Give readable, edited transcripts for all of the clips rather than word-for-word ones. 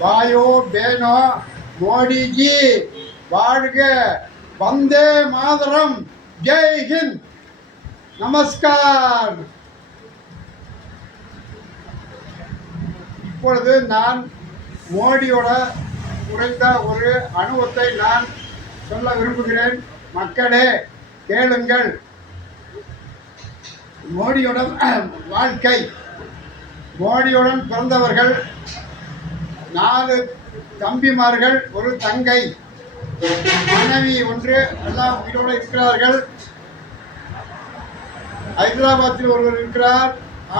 भाइयों बहनों, मोदी जी வாழ்க, வந்தே மாதரம், ஜெய் ஹிந்த், நமஸ்கார். இப்பொழுது நான் மோடியோட குறைந்த ஒரு அனுபவத்தை நான் சொல்ல விரும்புகிறேன். மக்களே கேளுங்கள். மோடியுடன் வாழ்க்கை. மோடியுடன் பிறந்தவர்கள் 4 தம்பிமார்கள், ஒரு தங்கை, மனைவி ஒன்று, எல்லாம் உயிரோடு இருக்கிறார்கள். ஹைதராபாத்தில் ஒருவர் இருக்கிறார்,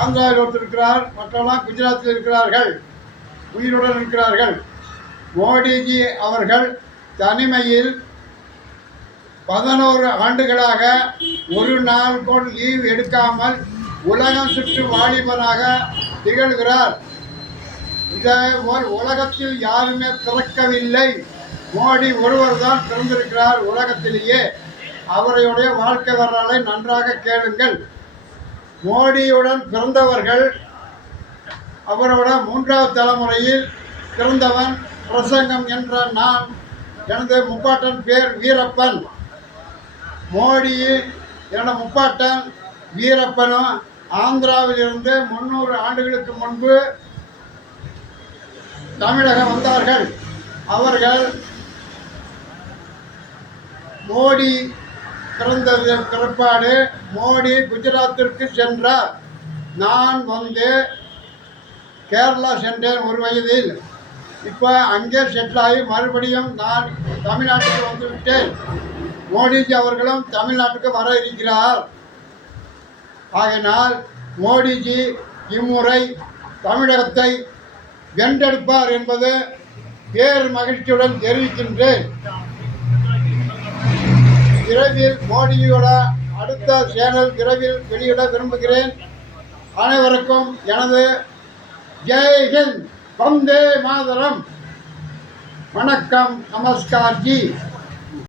ஆந்திராவில் ஒருத்தர் இருக்கிறார், மற்றவெல்லாம் குஜராத்தில் இருக்கிறார்கள், உயிருடன் இருக்கிறார்கள். மோடிஜி அவர்கள் தனிமையில் 11 ஆண்டுகளாக ஒரு நாள் கூட லீவ் எடுக்காமல் உலகம் சுற்று வாலிபனாக திகழ்கிறார். இந்த உலகத்தில் யாருமே பிறக்கவில்லை, மோடி ஒருவர் தான் பிறந்திருக்கிறார் உலகத்திலேயே. அவருடைய வாழ்க்கை வரலாறை நன்றாக கேளுங்கள். மோடியுடன் பிறந்தவர்கள் அவரோட 3வது தலைமுறையில் பிறந்தவன் பிரசங்கம் என்ற நான். எனது முப்பாட்டன் பேர் வீரப்பன். மோடி என்னோட முப்பாட்டன் வீரப்பனும் ஆந்திராவில் இருந்து 300 ஆண்டுகளுக்கு முன்பு தமிழகம் வந்தார்கள். அவர்கள் மோடி பிறந்தது பிற்பாடு மோடி குஜராத்திற்கு சென்றார். நான் வந்து கேரளா சென்றேன் ஒரு வயதில். இப்போ அங்கே செட்டில் ஆகி மறுபடியும் நான் தமிழ்நாட்டுக்கு வந்து விட்டேன். மோடிஜி அவர்களும் தமிழ்நாட்டுக்கு வர இருக்கிறார். ஆகையினால் மோடிஜி இம்முறை தமிழகத்தை வென்றெடுப்பார் என்பது பேர் மகிழ்ச்சியுடன் தெரிவிக்கின்றேன். விரைவில் மோடியோட அடுத்த சேனல் விரைவில் வெளியிட விரும்புகிறேன். அனைவருக்கும் எனது ஜெய் ஹிந்த், வந்தே மாதரம், வணக்கம், நமஸ்கார் ஜி.